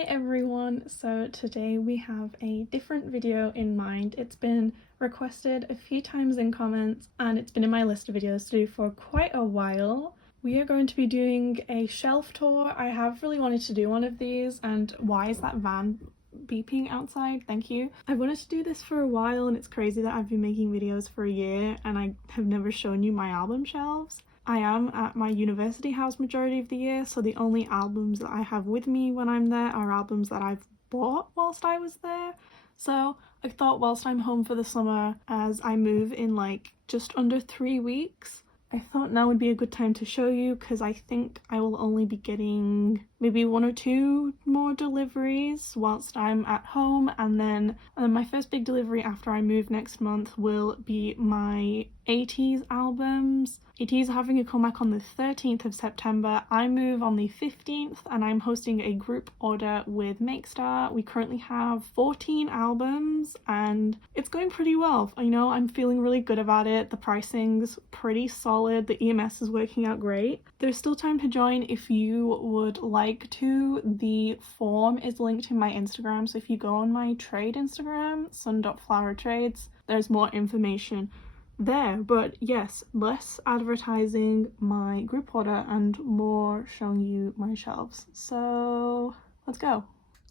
Hi everyone, so today we have a different video in mind. It's been requested a few times in comments and it's been in my list of videos to do for quite a while. We are going to be doing a shelf tour. I have really wanted to do one of these, and why is that van beeping outside? Thank you. I wanted to do this for a while and it's crazy that I've been making videos for a year and I have never shown you my album shelves. I am at my university house majority of the year, so the only albums that I have with me when I'm there are albums that I've bought whilst I was there. So I thought whilst I'm home for the summer, as I move in like just under 3 weeks, I thought now would be a good time to show you, because I think I will only be getting maybe 1 or 2 more deliveries whilst I'm at home, and then my first big delivery after I move next month will be my ateez albums. ateez are having a comeback on the 13th of September. I move on the 15th and I'm hosting a group order with Makestar. We currently have 14 albums and it's going pretty well. I know I'm feeling really good about it. The pricing's pretty solid. The EMS is working out great. There's still time to join if you would like to. The form is linked in my Instagram, so if you go on my trade Instagram, sun.flowertrades, there's more information there. But yes, less advertising my group order and more showing you my shelves. So let's go.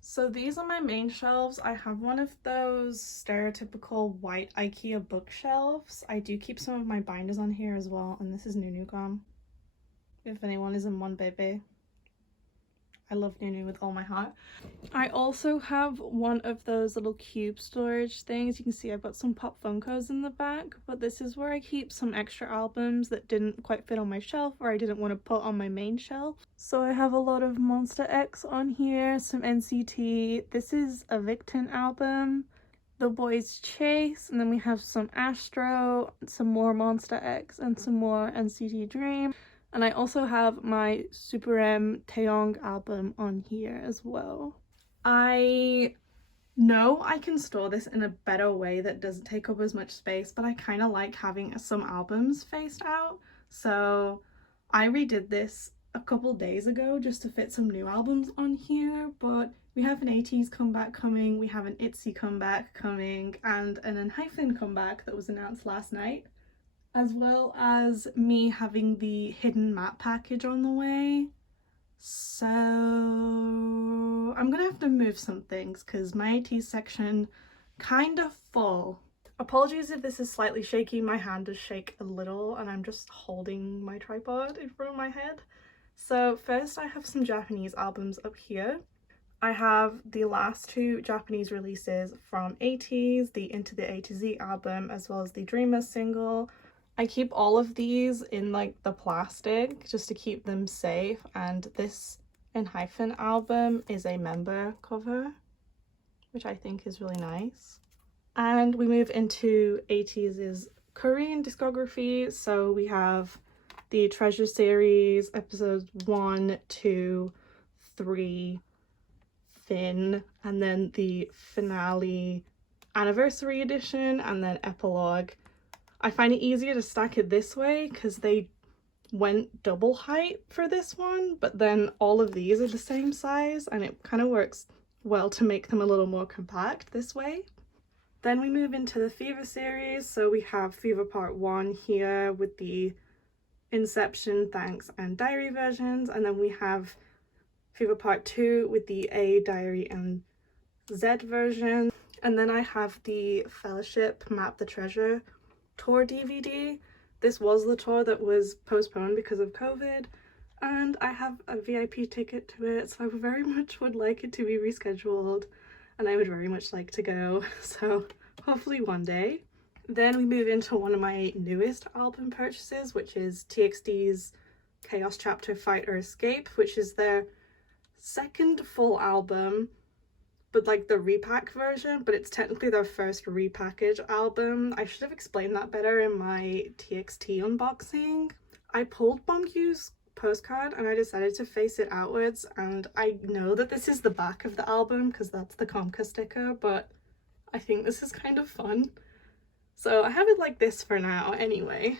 So these are my main shelves. I have one of those stereotypical white IKEA bookshelves. I do keep some of my binders on here as well, and this is Nunu Gum, if anyone is in one baby. I love Nunu with all my heart. I also have one of those little cube storage things. You can see I've got some Pop Funkos in the back, but this is where I keep some extra albums that didn't quite fit on my shelf or I didn't want to put on my main shelf. So I have a lot of Monster X on here, some NCT. This is a Victon album, The Boys Chase, and then we have some Astro, some more Monster X, and some more NCT Dream. And I also have my Super M Taeyong album on here as well. I know I can store this in a better way that doesn't take up as much space, but I kind of like having some albums faced out. So I redid this a couple days ago just to fit some new albums on here, but we have an ateez comeback coming, we have an itzy comeback coming, and an Enhypen comeback that was announced last night, as well as me having the hidden map package on the way. So I'm gonna have to move some things because my ateez section kind of full. Apologies if this is slightly shaky, my hand does shake a little and I'm just holding my tripod in front of my head. So first I have some Japanese albums up here. I have the last 2 Japanese releases from ateez, the Into the A to Z album as well as the Dreamers single. I keep all of these in like the plastic just to keep them safe, and this Enhypen album is a member cover, which I think is really nice. And we move into ateez's Korean discography. So we have the Treasure series, episodes 1, 2, 3, Fin, and then the finale anniversary edition, and then epilogue. I find it easier to stack it this way because they went double height for this one, but then all of these are the same size and it kind of works well to make them a little more compact this way. Then we move into the Fever series. So we have Fever Part 1 here with the Inception, Thanks and Diary versions, and then we have Fever Part 2 with the A, Diary and Z version. And then I have the Fellowship Map the Treasure tour DVD. This was the tour that was postponed because of COVID, and I have a VIP ticket to it, so I very much would like it to be rescheduled and I would very much like to go, so hopefully one day. Then we move into one of my newest album purchases, which is TXT's Chaos Chapter Fight or Escape, which is their second full album, but like the repack version, but it's technically their first repackage album. I should have explained that better in my TXT unboxing. I pulled Bongkyu's postcard and I decided to face it outwards, and I know that this is the back of the album because that's the Komka sticker, but I think this is kind of fun. So I have it like this for now anyway.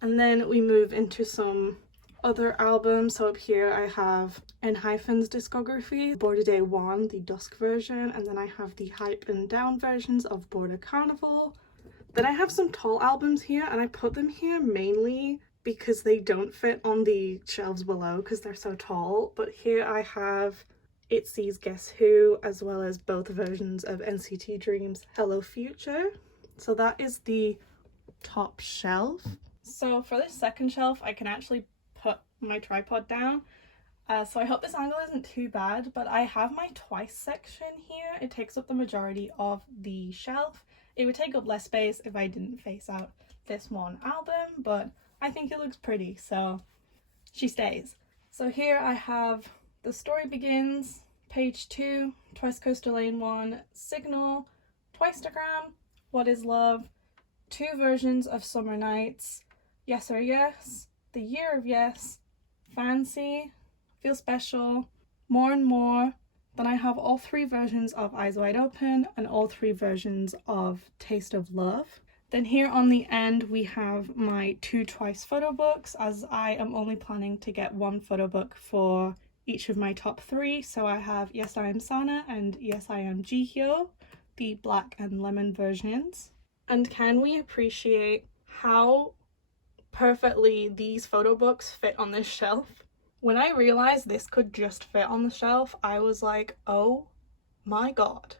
And then we move into some other albums. So up here I have Hyphen's discography, Border Day 1, the Dusk version, and then I have the Hype and Down versions of Border Carnival. Then I have some tall albums here, and I put them here mainly because they don't fit on the shelves below because they're so tall. But here I have itzy's Guess Who, as well as both versions of NCT Dream's Hello Future. So that is the top shelf. So for this second shelf, I can actually put my tripod down. So I hope this angle isn't too bad, but I have my Twice section here. It takes up the majority of the shelf. It would take up less space if I didn't face out this one album, but I think it looks pretty, so she stays. So here I have The Story Begins, Page 2, Twice Coastal Lane 1, Signal, Twicestagram, What Is Love, 2 versions of Summer Nights, Yes or Yes, The Year of Yes, Fancy, Feel Special, More and More. Then I have all 3 versions of Eyes Wide Open and all 3 versions of Taste of Love. Then here on the end we have my 2 Twice photo books, as I am only planning to get 1 photo book for each of my top 3. So I have Yes I Am Sana and Yes I Am Jihyo, the black and lemon versions. And can we appreciate how perfectly these photo books fit on this shelf? When I realized this could just fit on the shelf, I was like, oh my god,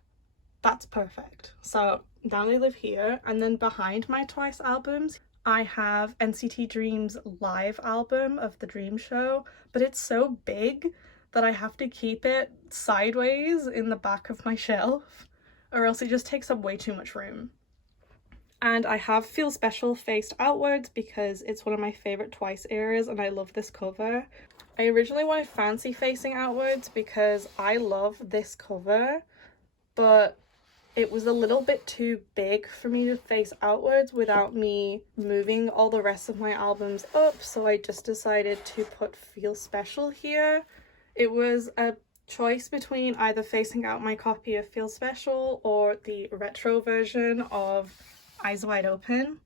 that's perfect. So now they live here, and then behind my Twice albums, I have NCT Dream's live album of the Dream Show, but it's so big that I have to keep it sideways in the back of my shelf, or else it just takes up way too much room. And I have Feel Special faced outwards because it's one of my favorite Twice eras and I love this cover. I originally wanted Fancy facing outwards because I love this cover, but it was a little bit too big for me to face outwards without me moving all the rest of my albums up, so I just decided to put Feel Special here. It was a choice between either facing out my copy of Feel Special or the retro version of Eyes Wide Open,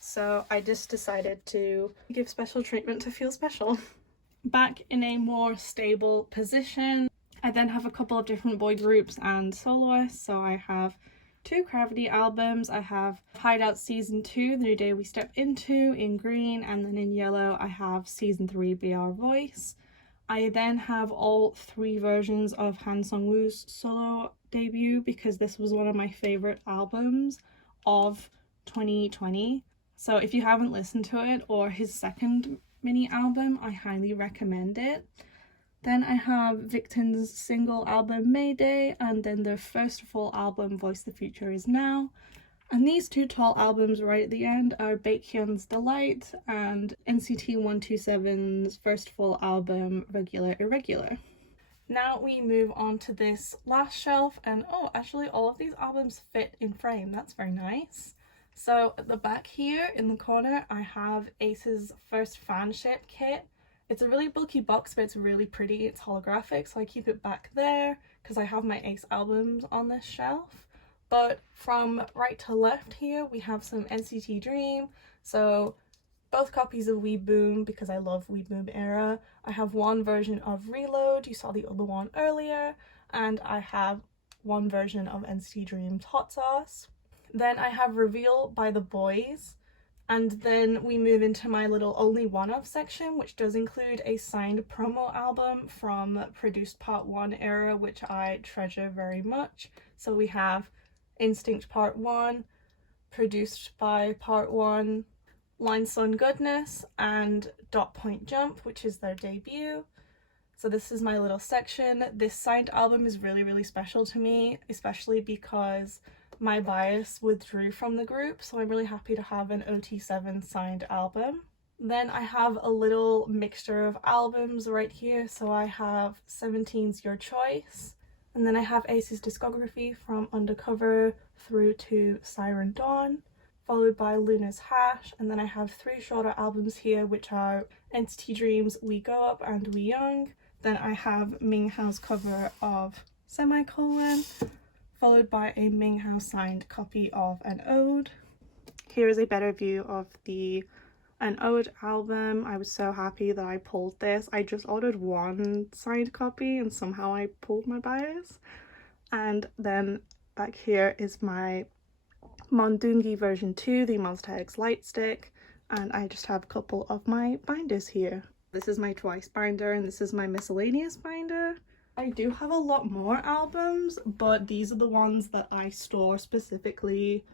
so I just decided to give special treatment to Feel Special. Back in a more stable position, I then have a couple of different boy groups and soloists. So I have 2 Gravity albums. I have Hideout Season 2, The New Day We Step Into, in green, and then in yellow I have Season 3, Be Our Voice. I then have all 3 versions of Han Sung-woo's solo debut because this was one of my favourite albums of 2020. So if you haven't listened to it, or his second mini album, I highly recommend it. Then I have Victon's single album Mayday, and then their first full album Voice the Future Is Now. And these 2 tall albums right at the end are Baekhyun's Delight and NCT 127's first full album Regular Irregular. Now we move on to this last shelf, and oh, actually all of these albums fit in frame. That's very nice. So at the back here in the corner I have Ace's first fan shape kit. It's a really bulky box, but it's really pretty. It's holographic, so I keep it back there because I have my Ace albums on this shelf. But from right to left here we have some NCT Dream, so both copies of We Boom because I love We Boom era. I have 1 version of Reload, you saw the other one earlier, and I have 1 version of NCT Dream's Hot Sauce. Then I have Reveal by the Boys, and then we move into my little Only One Of section, which does include a signed promo album from Produced Part 1 era, which I treasure very much. So we have Instinct Part 1, Produced by Part 1, Line Sun Goodness, and Dot Point Jump, which is their debut. So this is my little section. This signed album is really, really special to me, especially because my bias withdrew from the group, so I'm really happy to have an OT7 signed album. Then I have a little mixture of albums right here, so I have 17's Your Choice, and then I have Ace's discography from Undercover through to Siren Dawn, followed by Luna's Hash, and then I have 3 shorter albums here, which are NCT Dream's We Go Up and We Young. Then I have Minghao's cover of Semicolon, followed by a Minghao signed copy of An Ode. Here is a better view of the an ode album. I was so happy that I pulled this. I just ordered one signed copy and somehow I pulled my bias. And then back here is my Mondungi version 2, the Monster X light stick, and I just have a couple of my binders here. This is my Twice binder and this is my miscellaneous binder. I do have a lot more albums, but these are the ones that I store specifically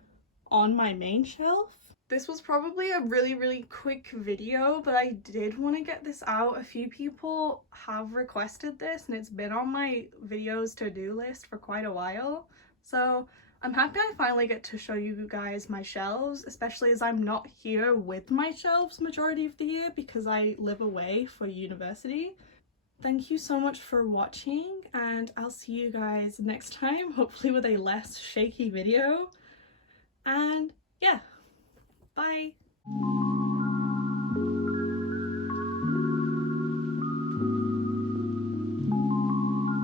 on my main shelf. This was probably a really quick video, but I did want to get this out. A few people have requested this and it's been on my videos to-do list for quite a while. So I'm happy I finally get to show you guys my shelves, especially as I'm not here with my shelves majority of the year because I live away for university. Thank you so much for watching and I'll see you guys next time, hopefully with a less shaky video. And yeah, bye!